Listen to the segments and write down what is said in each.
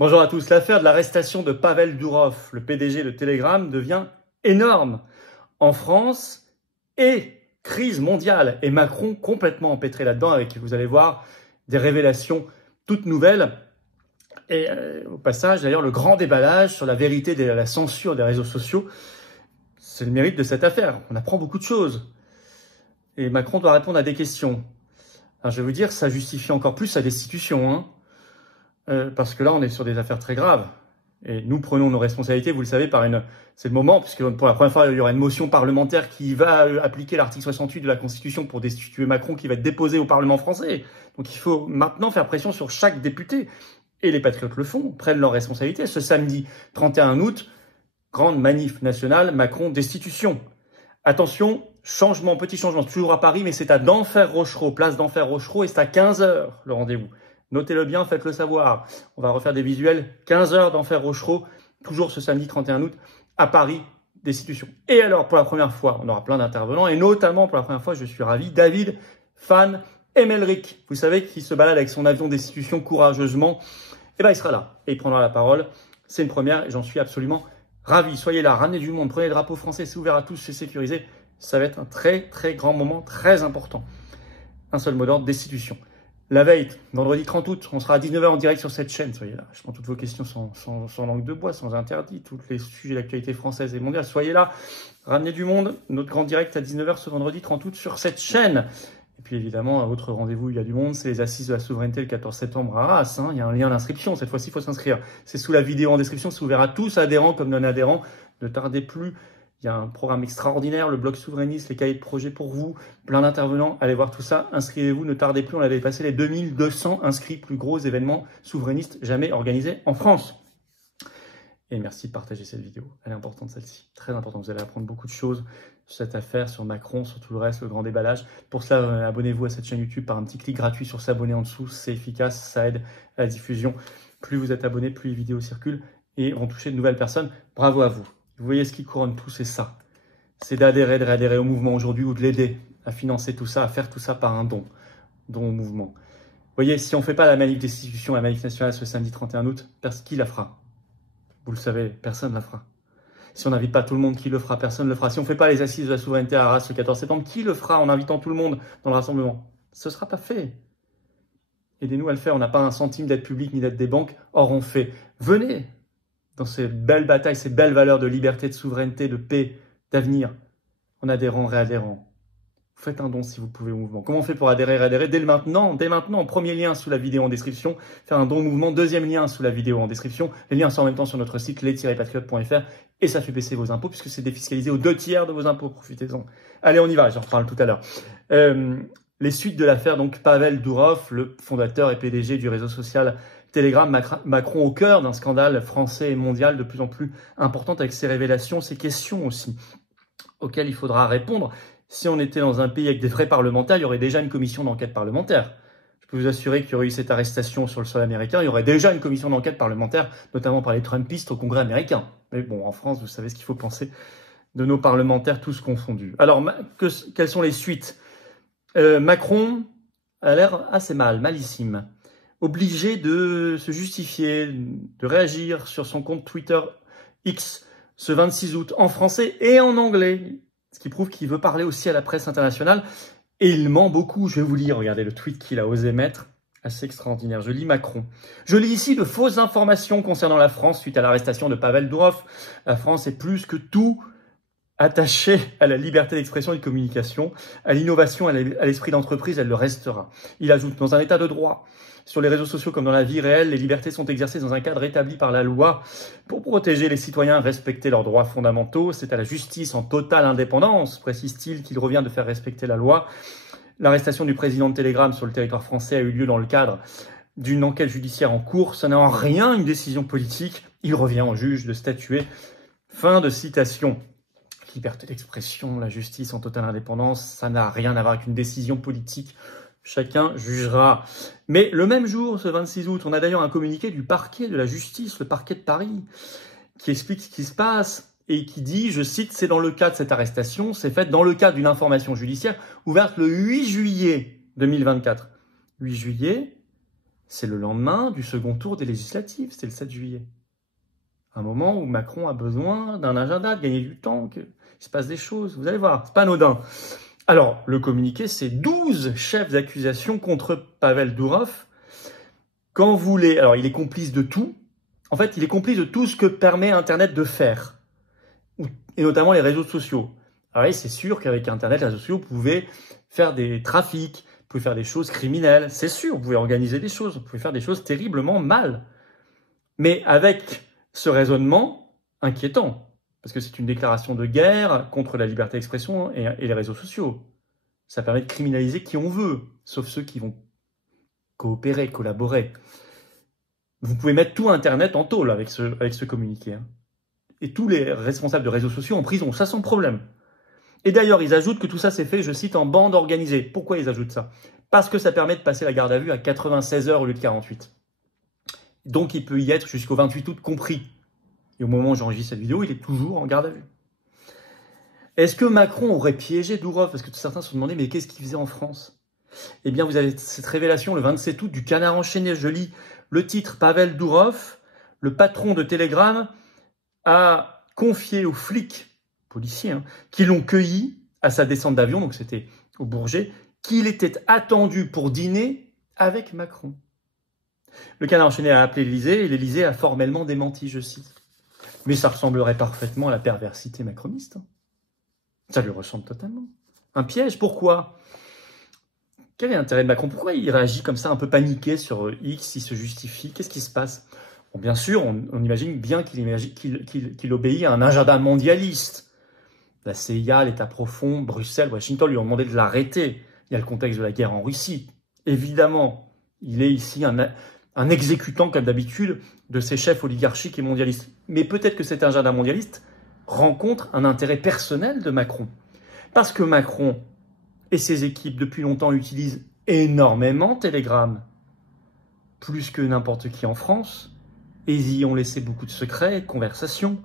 Bonjour à tous. L'affaire de l'arrestation de Pavel Durov, le PDG de Telegram, devient énorme en France et crise mondiale. Et Macron complètement empêtré là-dedans avec, vous allez voir, des révélations toutes nouvelles. Et au passage, d'ailleurs, le grand déballage sur la vérité de la censure des réseaux sociaux, c'est le mérite de cette affaire. On apprend beaucoup de choses. Et Macron doit répondre à des questions. Alors, je vais vous dire, ça justifie encore plus sa destitution, hein. Parce que là, on est sur des affaires très graves. Et nous prenons nos responsabilités, vous le savez, c'est le moment, puisque pour la première fois, il y aura une motion parlementaire qui va appliquer l'article 68 de la Constitution pour destituer Macron, qui va être déposée au Parlement français. Donc il faut maintenant faire pression sur chaque député. Et les patriotes le font, prennent leurs responsabilités. Ce samedi 31 août, grande manif nationale, Macron destitution. Attention, changement, petit changement, toujours à Paris, mais c'est à Denfert-Rochereau, place Denfert-Rochereau, et c'est à 15 h le rendez-vous. Notez-le bien, faites-le savoir. On va refaire des visuels. 15 h d'Enfer-Rochereau, toujours ce samedi 31 août, à Paris, destitution. Et alors, pour la première fois, on aura plein d'intervenants, et notamment, pour la première fois, je suis ravi, David Fan Emelric, vous savez, qui se balade avec son avion destitution courageusement. Eh bien, il sera là, et il prendra la parole. C'est une première, et j'en suis absolument ravi. Soyez là, ramenez du monde, prenez le drapeau français, c'est ouvert à tous, c'est sécurisé. Ça va être un très, très grand moment, très important. Un seul mot d'ordre, destitution. La veille, vendredi 30 août, on sera à 19 h en direct sur cette chaîne. Soyez là. Je prends toutes vos questions sans langue de bois, sans interdit, tous les sujets d'actualité française et mondiale. Soyez là. Ramenez du monde. Notre grand direct à 19 h ce vendredi 30 août sur cette chaîne. Et puis évidemment, à votre rendez-vous, il y a du monde. C'est les assises de la souveraineté le 14 septembre à Arras. Il y a un lien d'inscription. Cette fois-ci, il faut s'inscrire. C'est sous la vidéo en description. C'est ouvert à tous, adhérents comme non-adhérents. Ne tardez plus. Il y a un programme extraordinaire, le blog souverainiste, les cahiers de projet pour vous, plein d'intervenants. Allez voir tout ça, inscrivez-vous, ne tardez plus. On avait passé les 2200 inscrits, plus gros événements souverainistes jamais organisés en France. Et merci de partager cette vidéo. Elle est importante celle-ci, très importante. Vous allez apprendre beaucoup de choses sur cette affaire, sur Macron, sur tout le reste, le grand déballage. Pour cela, abonnez-vous à cette chaîne YouTube par un petit clic gratuit sur s'abonner en dessous. C'est efficace, ça aide à la diffusion. Plus vous êtes abonné, plus les vidéos circulent et vont toucher de nouvelles personnes. Bravo à vous. Vous voyez, ce qui couronne tout, c'est ça. C'est d'adhérer, de réadhérer au mouvement aujourd'hui ou de l'aider à financer tout ça, à faire tout ça par un don au mouvement. Vous voyez, si on ne fait pas la manif destitution, la manif nationale ce samedi 31 août, qui la fera? Vous le savez, personne ne la fera. Si on n'invite pas tout le monde, qui le fera? Personne ne le fera. Si on ne fait pas les assises de la souveraineté à Arras le 14 septembre, qui le fera en invitant tout le monde dans le rassemblement? Ce ne sera pas fait. Aidez-nous à le faire. On n'a pas un centime d'aide publique ni d'aide des banques. Or, on fait. Venez dans ces belles batailles, ces belles valeurs de liberté, de souveraineté, de paix, d'avenir, en adhérant, réadhérant. Faites un don si vous pouvez au mouvement. Comment on fait pour adhérer, réadhérer? Dès maintenant, premier lien sous la vidéo en description, faire un don au mouvement, deuxième lien sous la vidéo en description. Les liens sont en même temps sur notre site les-patriotes.fr et ça fait baisser vos impôts puisque c'est défiscalisé aux 2/3 de vos impôts. Profitez-en. Allez, on y va, j'en reparle tout à l'heure. Les suites de l'affaire, donc Pavel Durov, le fondateur et PDG du réseau social Telegram, Macron au cœur d'un scandale français et mondial de plus en plus important avec ses révélations, ses questions aussi, auxquelles il faudra répondre. Si on était dans un pays avec des vrais parlementaires, il y aurait déjà une commission d'enquête parlementaire. Je peux vous assurer qu'il y aurait eu cette arrestation sur le sol américain, il y aurait déjà une commission d'enquête parlementaire, notamment par les Trumpistes au Congrès américain. Mais bon, en France, vous savez ce qu'il faut penser de nos parlementaires, tous confondus. Alors, quelles sont les suites? Macron a l'air assez malissime. Obligé de se justifier, de réagir sur son compte Twitter X ce 26 août en français et en anglais, ce qui prouve qu'il veut parler aussi à la presse internationale. Et il ment beaucoup, je vais vous lire, regardez le tweet qu'il a osé mettre, assez extraordinaire. Je lis Macron. Je lis ici de fausses informations concernant la France suite à l'arrestation de Pavel Durov. La France est plus que tout attachée à la liberté d'expression et de communication, à l'innovation, à l'esprit d'entreprise, elle le restera. Il ajoute, dans un état de droit, sur les réseaux sociaux comme dans la vie réelle, les libertés sont exercées dans un cadre établi par la loi pour protéger les citoyens, respecter leurs droits fondamentaux. C'est à la justice en totale indépendance, précise-t-il, qu'il revient de faire respecter la loi. L'arrestation du président de Telegram sur le territoire français a eu lieu dans le cadre d'une enquête judiciaire en cours. Ce n'est en rien une décision politique. Il revient au juge de statuer. Fin de citation. Liberté d'expression, la justice en totale indépendance, ça n'a rien à voir avec une décision politique. Chacun jugera. Mais le même jour, ce 26 août, on a d'ailleurs un communiqué du parquet de la justice, le parquet de Paris, qui explique ce qui se passe et qui dit, je cite, c'est dans le cas de cette arrestation, c'est fait dans le cadre d'une information judiciaire ouverte le 8 juillet 2024. 8 juillet, C'est le lendemain du second tour des législatives, c'était le 7 juillet. Un moment où Macron a besoin d'un agenda, de gagner du temps, qu'il se passe des choses. Vous allez voir, c'est pas anodin. Alors, le communiqué, c'est 12 chefs d'accusation contre Pavel Durov. Quand vous voulez, alors il est complice de tout. En fait, il est complice de tout ce que permet Internet de faire. Et notamment les réseaux sociaux. Alors oui, c'est sûr qu'avec Internet, les réseaux sociaux, vous pouvez faire des trafics, vous pouvez faire des choses criminelles. C'est sûr, vous pouvez organiser des choses, vous pouvez faire des choses terriblement mal. Mais avec ce raisonnement inquiétant, parce que c'est une déclaration de guerre contre la liberté d'expression et les réseaux sociaux. Ça permet de criminaliser qui on veut, sauf ceux qui vont coopérer, collaborer. Vous pouvez mettre tout Internet en tôle avec ce communiqué. Et tous les responsables de réseaux sociaux en prison, ça sans problème. Et d'ailleurs, ils ajoutent que tout ça s'est fait, je cite, en bande organisée. Pourquoi ils ajoutent ça? Parce que ça permet de passer la garde à vue à 96 heures au lieu de 48. Donc il peut y être jusqu'au 28 août compris. Et au moment où j'enregistre cette vidéo, il est toujours en garde à vue. Est-ce que Macron aurait piégé Durov? Parce que certains se sont demandé, mais qu'est-ce qu'il faisait en France? Eh bien, vous avez cette révélation le 27 août du Canard enchaîné. Je lis le titre: Pavel Durov, le patron de Telegram, a confié aux flics, policiers, qui l'ont cueilli à sa descente d'avion, donc c'était au Bourget, qu'il était attendu pour dîner avec Macron. Le Canard enchaîné a appelé l'Élysée et l'Élysée a formellement démenti, je cite. Mais ça ressemblerait parfaitement à la perversité macroniste. Ça lui ressemble totalement. Un piège, pourquoi? Quel est l'intérêt de Macron? Pourquoi il réagit comme ça, un peu paniqué sur X, il se justifie? Qu'est-ce qui se passe? Bon, bien sûr, on imagine bien qu'il obéit à un agenda mondialiste. La CIA, l'État profond, Bruxelles, Washington lui ont demandé de l'arrêter. Il y a le contexte de la guerre en Russie. Évidemment, il est ici un exécutant, comme d'habitude, de ces chefs oligarchiques et mondialistes. Mais peut-être que cet agenda mondialiste rencontre un intérêt personnel de Macron. Parce que Macron et ses équipes, depuis longtemps, utilisent énormément Telegram, plus que n'importe qui en France, et ils y ont laissé beaucoup de secrets, de conversations.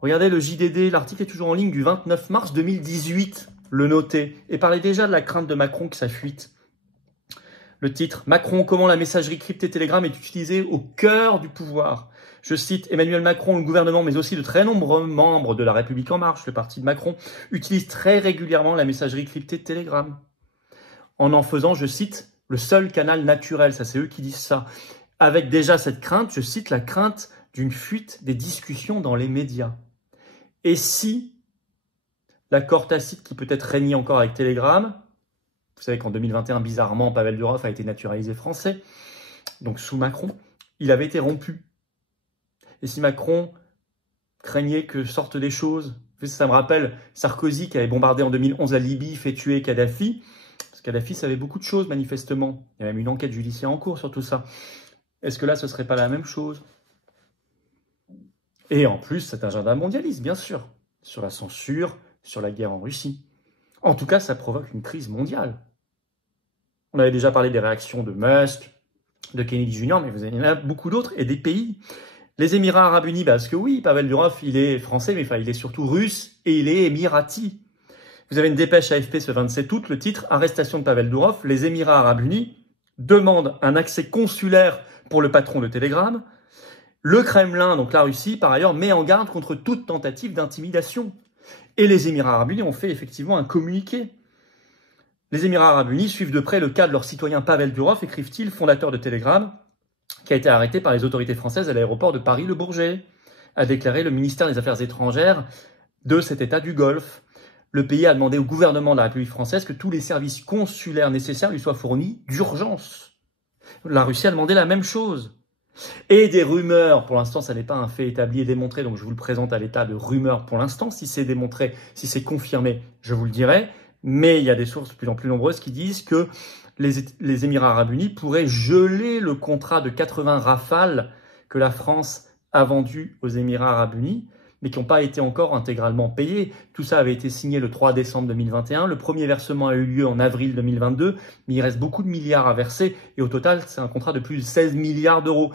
Regardez le JDD, l'article est toujours en ligne du 29 mars 2018, le notait, et parlait déjà de la crainte de Macron que ça fuite. Le titre: Macron, comment la messagerie cryptée Telegram est utilisée au cœur du pouvoir. Je cite: Emmanuel Macron, le gouvernement, mais aussi de très nombreux membres de la République En Marche, le parti de Macron, utilisent très régulièrement la messagerie cryptée Telegram. En faisant, je cite, le seul canal naturel, ça c'est eux qui disent ça, avec déjà cette crainte, je cite, la crainte d'une fuite des discussions dans les médias. Et si l'accord tacite qui peut-être régnait encore avec Telegram, vous savez qu'en 2021, bizarrement, Pavel Durov a été naturalisé français, donc sous Macron, il avait été rompu. Et si Macron craignait que sortent des choses, ça me rappelle Sarkozy qui avait bombardé en 2011 la Libye, fait tuer Kadhafi, parce que Kadhafi savait beaucoup de choses manifestement. Il y a même une enquête judiciaire en cours sur tout ça. Est-ce que là, ce ne serait pas la même chose? Et en plus, c'est un agenda mondialiste, bien sûr, sur la censure, sur la guerre en Russie. En tout cas, ça provoque une crise mondiale. On avait déjà parlé des réactions de Musk, de Kennedy Jr., mais il y en a beaucoup d'autres, et des pays. Les Émirats Arabes Unis, parce que oui, Pavel Durov, il est français, mais il est surtout russe, et il est émirati. Vous avez une dépêche AFP ce 27 août, le titre: Arrestation de Pavel Durov, les Émirats Arabes Unis demandent un accès consulaire pour le patron de Telegram. Le Kremlin, donc la Russie, par ailleurs, met en garde contre toute tentative d'intimidation. Et les Émirats Arabes Unis ont fait effectivement un communiqué. Les Émirats Arabes Unis suivent de près le cas de leur citoyen Pavel Durov, écrivent-ils, fondateur de Telegram, qui a été arrêté par les autorités françaises à l'aéroport de Paris-Le Bourget, a déclaré le ministère des Affaires étrangères de cet État du Golfe. Le pays a demandé au gouvernement de la République française que tous les services consulaires nécessaires lui soient fournis d'urgence. La Russie a demandé la même chose. Et des rumeurs, pour l'instant ça n'est pas un fait établi et démontré, donc je vous le présente à l'état de rumeur pour l'instant. Si c'est démontré, si c'est confirmé, je vous le dirai. Mais il y a des sources de plus en plus nombreuses qui disent que les Émirats Arabes Unis pourraient geler le contrat de 80 Rafales que la France a vendu aux Émirats Arabes Unis, mais qui n'ont pas été encore intégralement payés. Tout ça avait été signé le 3 décembre 2021. Le premier versement a eu lieu en avril 2022, mais il reste beaucoup de milliards à verser. Et au total, c'est un contrat de plus de 16 milliards d'euros.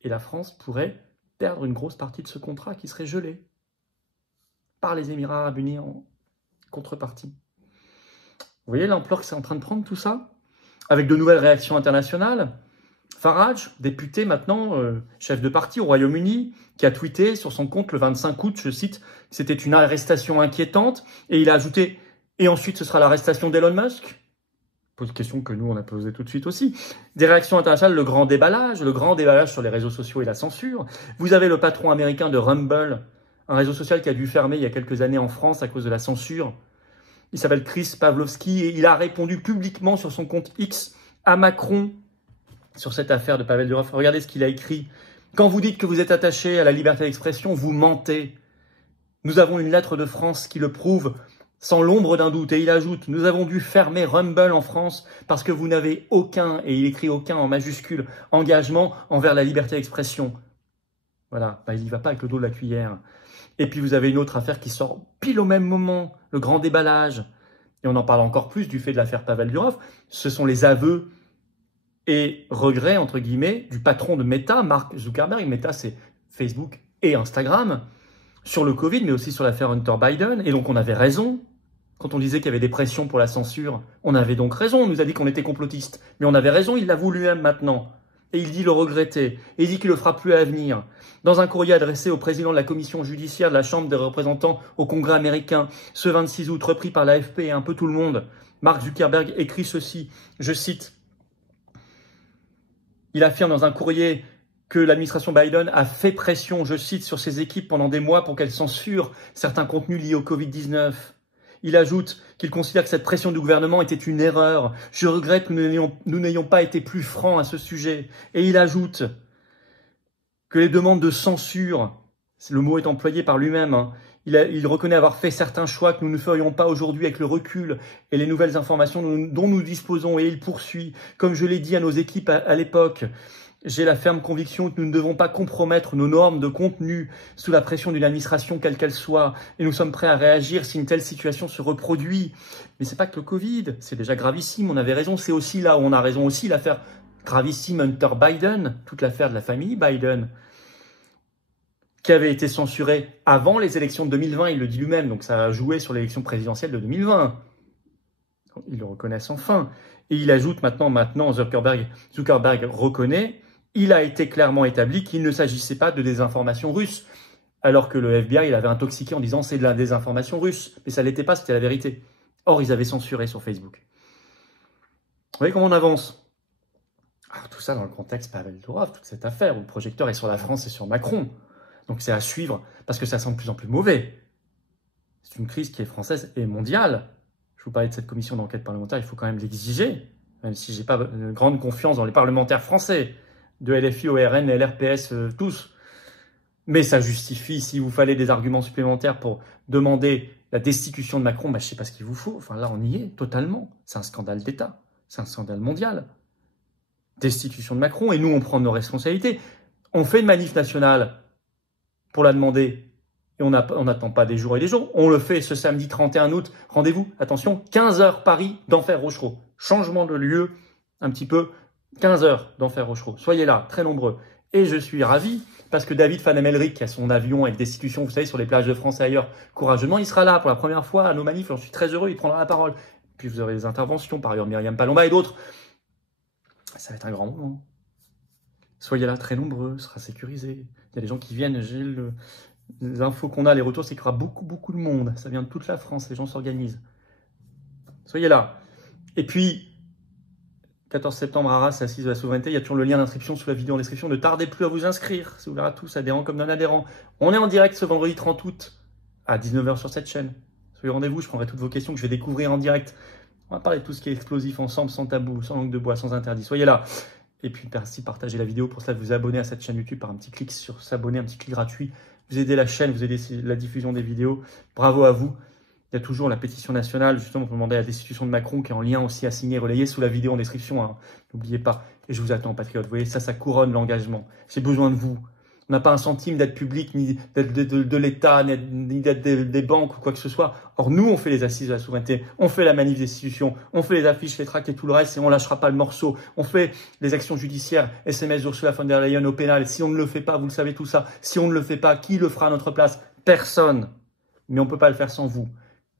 Et la France pourrait perdre une grosse partie de ce contrat qui serait gelé par les Émirats Arabes Unis en contrepartie. Vous voyez l'ampleur que c'est en train de prendre tout ça? Avec de nouvelles réactions internationales. Farage, député maintenant, chef de parti au Royaume-Uni, qui a tweeté sur son compte le 25 août, je cite, que c'était une arrestation inquiétante, et il a ajouté « Et ensuite, ce sera l'arrestation d'Elon Musk ?» Pose question que nous, on a posée tout de suite aussi. Des réactions internationales, le grand déballage sur les réseaux sociaux et la censure. Vous avez le patron américain de Rumble, un réseau social qui a dû fermer il y a quelques années en France à cause de la censure. Il s'appelle Chris Pavlovski et il a répondu publiquement sur son compte X à Macron sur cette affaire de Pavel Durov. Regardez ce qu'il a écrit. Quand vous dites que vous êtes attaché à la liberté d'expression, vous mentez. Nous avons une lettre de France qui le prouve sans l'ombre d'un doute. Et il ajoute, nous avons dû fermer Rumble en France parce que vous n'avez aucun, et il écrit aucun en majuscule, engagement envers la liberté d'expression. Voilà, il n'y va pas avec le dos de la cuillère. Et puis vous avez une autre affaire qui sort pile au même moment, le grand déballage. Et on en parle encore plus du fait de l'affaire Pavel Durov. Ce sont les aveux et regrets, entre guillemets, du patron de Meta, Mark Zuckerberg. Meta, c'est Facebook et Instagram, sur le Covid, mais aussi sur l'affaire Hunter Biden. Et donc on avait raison. Quand on disait qu'il y avait des pressions pour la censure, on avait donc raison. On nous a dit qu'on était complotistes. Mais on avait raison, il l'avoue lui-même maintenant. Et il dit le regretter. Et il dit qu'il le fera plus à l'avenir. Dans un courrier adressé au président de la commission judiciaire de la Chambre des représentants au Congrès américain, ce 26 août, repris par l'AFP et un peu tout le monde, Mark Zuckerberg écrit ceci, je cite, il affirme dans un courrier que l'administration Biden a fait pression, je cite, sur ses équipes pendant des mois pour qu'elles censurent certains contenus liés au Covid-19. Il ajoute qu'il considère que cette pression du gouvernement était une erreur. Je regrette que nous n'ayons pas été plus francs à ce sujet. Et il ajoute que les demandes de censure, le mot est employé par lui-même, hein, il reconnaît avoir fait certains choix que nous ne ferions pas aujourd'hui avec le recul et les nouvelles informations dont nous disposons. Et il poursuit, comme je l'ai dit à nos équipes à l'époque, j'ai la ferme conviction que nous ne devons pas compromettre nos normes de contenu sous la pression d'une administration quelle qu'elle soit. Et nous sommes prêts à réagir si une telle situation se reproduit. Mais c'est pas que le Covid, c'est déjà gravissime, on avait raison. C'est aussi là où on a raison aussi, l'affaire gravissime Hunter Biden, toute l'affaire de la famille Biden, qui avait été censurée avant les élections de 2020, il le dit lui-même, donc ça a joué sur l'élection présidentielle de 2020. Ils le reconnaissent enfin. Et il ajoute maintenant Zuckerberg reconnaît, il a été clairement établi qu'il ne s'agissait pas de désinformation russe, alors que le FBI l'avait intoxiqué en disant c'est de la désinformation russe, mais ça ne l'était pas, c'était la vérité. Or, ils avaient censuré sur Facebook. Vous voyez comment on avance? Alors, tout ça dans le contexte Pavel Durov, toute cette affaire où le projecteur est sur la France et sur Macron. Donc c'est à suivre, parce que ça semble de plus en plus mauvais. C'est une crise qui est française et mondiale. Je vous parlais de cette commission d'enquête parlementaire, il faut quand même l'exiger, même si je n'ai pas de grande confiance dans les parlementaires français, de LFI, ORN, LRPS, tous. Mais ça justifie, si vous fallait des arguments supplémentaires pour demander la destitution de Macron, je ne sais pas ce qu'il vous faut. Enfin là, on y est totalement. C'est un scandale d'État, c'est un scandale mondial. Destitution de Macron, et nous, on prend nos responsabilités. On fait une manif nationale pour la demander, et on n'attend pas des jours et des jours. On le fait ce samedi 31 août. Rendez-vous, attention, 15h Paris d'Enfer Rochereau. Changement de lieu, un petit peu, 15h d'Enfer Rochereau. Soyez là, très nombreux. Et je suis ravi, parce que David Van Emmelrich, qui a son avion avec destitution, vous savez, sur les plages de France et ailleurs, courageusement, il sera là pour la première fois à nos manifs. J'en suis très heureux, il prendra la parole. Puis vous aurez des interventions, par ailleurs Myriam Palomba et d'autres. Ça va être un grand moment. Soyez là, très nombreux, ce sera sécurisé. Il y a des gens qui viennent, les infos qu'on a, les retours, c'est qu'il y aura beaucoup de monde. Ça vient de toute la France, les gens s'organisent. Soyez là. Et puis, 14 septembre, Arras, assise de la souveraineté, il y a toujours le lien d'inscription sous la vidéo en description. Ne tardez plus à vous inscrire, c'est ouvert à tous, adhérents comme non-adhérents. On est en direct ce vendredi 30 août, à 19h sur cette chaîne. Soyez au rendez-vous, je prendrai toutes vos questions que je vais découvrir en direct. On va parler de tout ce qui est explosif ensemble, sans tabou, sans langue de bois, sans interdit. Soyez là. Et puis, merci, partagez la vidéo. Pour cela, vous abonner à cette chaîne YouTube par un petit clic sur s'abonner, un petit clic gratuit. Vous aidez la chaîne, vous aidez la diffusion des vidéos. Bravo à vous. Il y a toujours la pétition nationale, justement, pour demander la destitution de Macron, qui est en lien aussi à signer, relayé sous la vidéo en description. Hein. N'oubliez pas. Et je vous attends, patriotes. Vous voyez, ça couronne l'engagement. J'ai besoin de vous. On n'a pas un centime d'aide publique, ni d'aide de l'État, ni d'aide des banques ou quoi que ce soit. Or, nous, on fait les assises de la souveraineté, on fait la manif des institutions, on fait les affiches, les tracts et tout le reste, et on lâchera pas le morceau. On fait les actions judiciaires, SMS d'Ursula von der Leyen au pénal. Si on ne le fait pas, vous le savez tout ça. Si on ne le fait pas, qui le fera à notre place? Personne. Mais on ne peut pas le faire sans vous.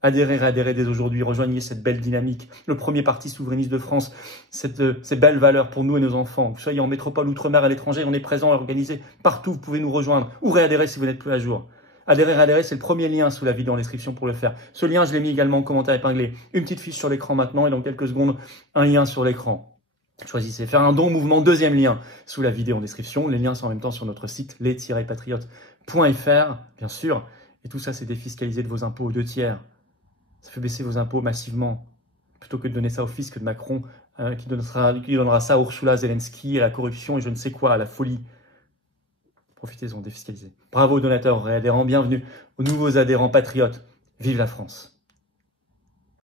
Adhérez dès aujourd'hui, rejoignez cette belle dynamique, le premier parti souverainiste de France, ces belles valeurs pour nous et nos enfants. Que vous soyez en métropole, outre-mer, à l'étranger, on est présent et organisé partout, vous pouvez nous rejoindre ou réadhérer si vous n'êtes plus à jour. Adhérer, c'est le premier lien sous la vidéo en description pour le faire. Ce lien, je l'ai mis également en commentaire épinglé. Une petite fiche sur l'écran maintenant et dans quelques secondes, un lien sur l'écran. Choisissez faire un don mouvement, deuxième lien sous la vidéo en description. Les liens sont en même temps sur notre site les-patriotes.fr, bien sûr. Et tout ça, c'est défiscalisé de vos impôts aux 2/3. Ça fait baisser vos impôts massivement. Plutôt que de donner ça au fisc de Macron, qui donnera ça à Ursula Zelensky, à la corruption et je ne sais quoi, à la folie. Profitez-en, défiscalisez. Bravo aux donateurs, réadhérents, bienvenue aux nouveaux adhérents patriotes. Vive la France!